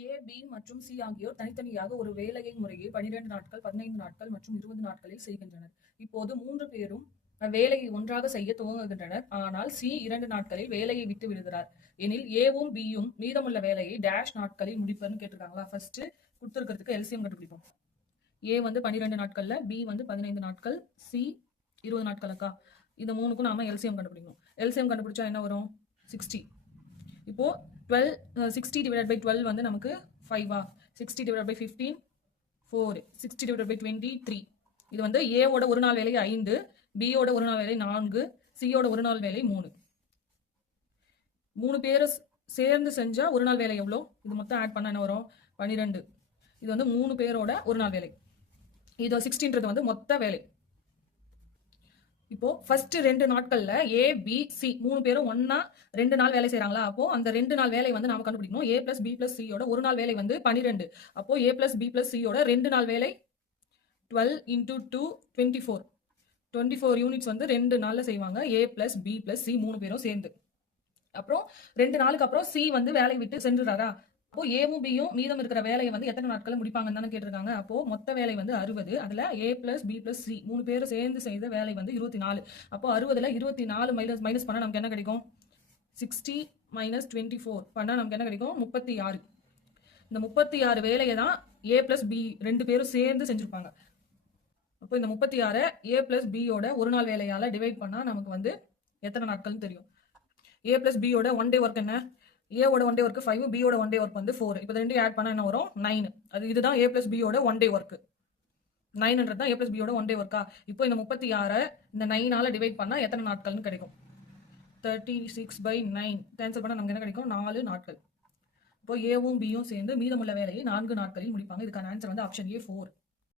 ஏ, B மற்றும் C ஆகியோர் தனித்தனியாக ஒரு வேலையை முறையே 12 நாட்கள், 15 நாட்கள் மற்றும் 20 நாட்களில் செய்கின்றனர். இப்போது 3 பேரும் வேலையை ஒன்றாக செய்ய துவங்குகின்றனர். ஆனால் சி 2 நாட்களில் வேலையை விட்டு விடுகிறார். எனில் ஏவும் பியும் மீதமுள்ள வேலையை டேஷ் நாட்களில் முடிப்பர்னு கேட்டிருக்காங்களா? ஃபர்ஸ்ட் கொடுத்துருக்கிறதுக்கு எல்சிஎம் கண்டுபிடிப்போம். ஏ வந்து 12 நாட்கள்ல, பி வந்து 15 நாட்கள், சி 20 நாட்களுக்கா? இந்த மூணுக்கும் நாம எல்சிஎம் கண்டுபிடிக்கணும். எல்சிஎம் கண்டுபிடிச்சா என்ன வரும்? 60. இப்போ 60 divided by 12 வந்து நமக்கு 5 60 divided by 15 4 60 divided by 20 3. இது வந்து A ஓட ஒரு நாள் வேலை 5, B ஓட ஒரு நாள் வேலை 4, C ஓட ஒரு நாள் வேலை 3. 3 பேர் சேர்ந்து செஞ்சா ஒரு நாள் வேலை எவ்வளோ? இது மொத்தம் ஆட் பண்ண என்ன வரும்? 12. இது வந்து 3 பேரோட ஒரு நாள் வேலை. இது 60ன்றது வந்து மொத்த வேலை. இப்போ ஃபர்ஸ்ட் 2 நாட்கள்ல ஏ, பி, சி 3 பேரும் ஒன்னா 2 நாள் வேலை செய்யறாங்களா? அப்போ அந்த 2 நாள் வேலை வந்து நாம கண்டுபிடிக்கணும். ஏ பிளஸ் பி பிளஸ் சியோட ஒரு நாள் வேலை வந்து 12. அப்போ ஏ பிளஸ் பி பிளஸ் சியோட 2 நாள் வேலை 12 into 2 24. 24 யூனிட்ஸ் வந்து 2 நாள்ல செய்வாங்க. ஏ பிளஸ் பி பிளஸ் சி 3 பேரும் சேர்ந்து. அப்புறம் 2 நாளுக்கு அப்புறம் சி வந்து வேலை விட்டு சென்றுறாரா? அப்போ ஏவும் பியும் மீதம் இருக்கிற வேலையை வந்து எத்தனை நாட்கள் முடிப்பாங்கன்னு தானே கேட்டிருக்காங்க. அப்போ மொத்த வேலை வந்து 60. அதுல ஏ பிளஸ் பி பிளஸ் சி 3 பேரும் சேர்ந்து செய்த வேலை வந்து 24. அப்போ 60ல 24 மைனஸ் பண்ணா நமக்கு என்ன கிடைக்கும்? 60 மைனஸ் 24 பண்ணா நமக்கு என்ன கிடைக்கும்? 36. இந்த 36 வேலையை தான் ஏ பிளஸ் பி 2 பேரும் சேர்ந்து செஞ்சிருப்பாங்க. அப்போ இந்த 36 ஏ பிளஸ் பியோட ஒரு நாள் வேலையால டிவைட் பண்ணா நமக்கு வந்து எத்தனை நாட்கள்னு தெரியும். ஏ பிளஸ் பியோட ஒன் டே ஒர்க் என்ன? ஏவோட ஒன் டே ஒர்க் 5, பியோட ஒன் டே ஒர்க் வந்து 4. இப்போ ரெண்டு ஆட் பண்ணா என்ன வரும்? 9. இதுதான் ஏ பிளஸ் பியோட ஒன் டே ஒர்க். 9ன்றது தான் ஏ பிளஸ் பியோட ஒன் டே ஒர்க்கா? இப்போ இந்த 36 இந்த 9ஆல டிவைட் பண்ணா எத்தனை நாட்கள்னு கிடைக்கும்? 36/9 கேன்சல் பண்ணா நமக்கு என்ன கிடைக்கும்? 4 நாட்கள். இப்போ ஏவும் பியும் சேர்ந்து மீதமுள்ள வேலையை 4 நாட்களில் முடிப்பாங்க. இதுக்கான ஆன்சர் வந்து ஆப்ஷன் ஏ 4.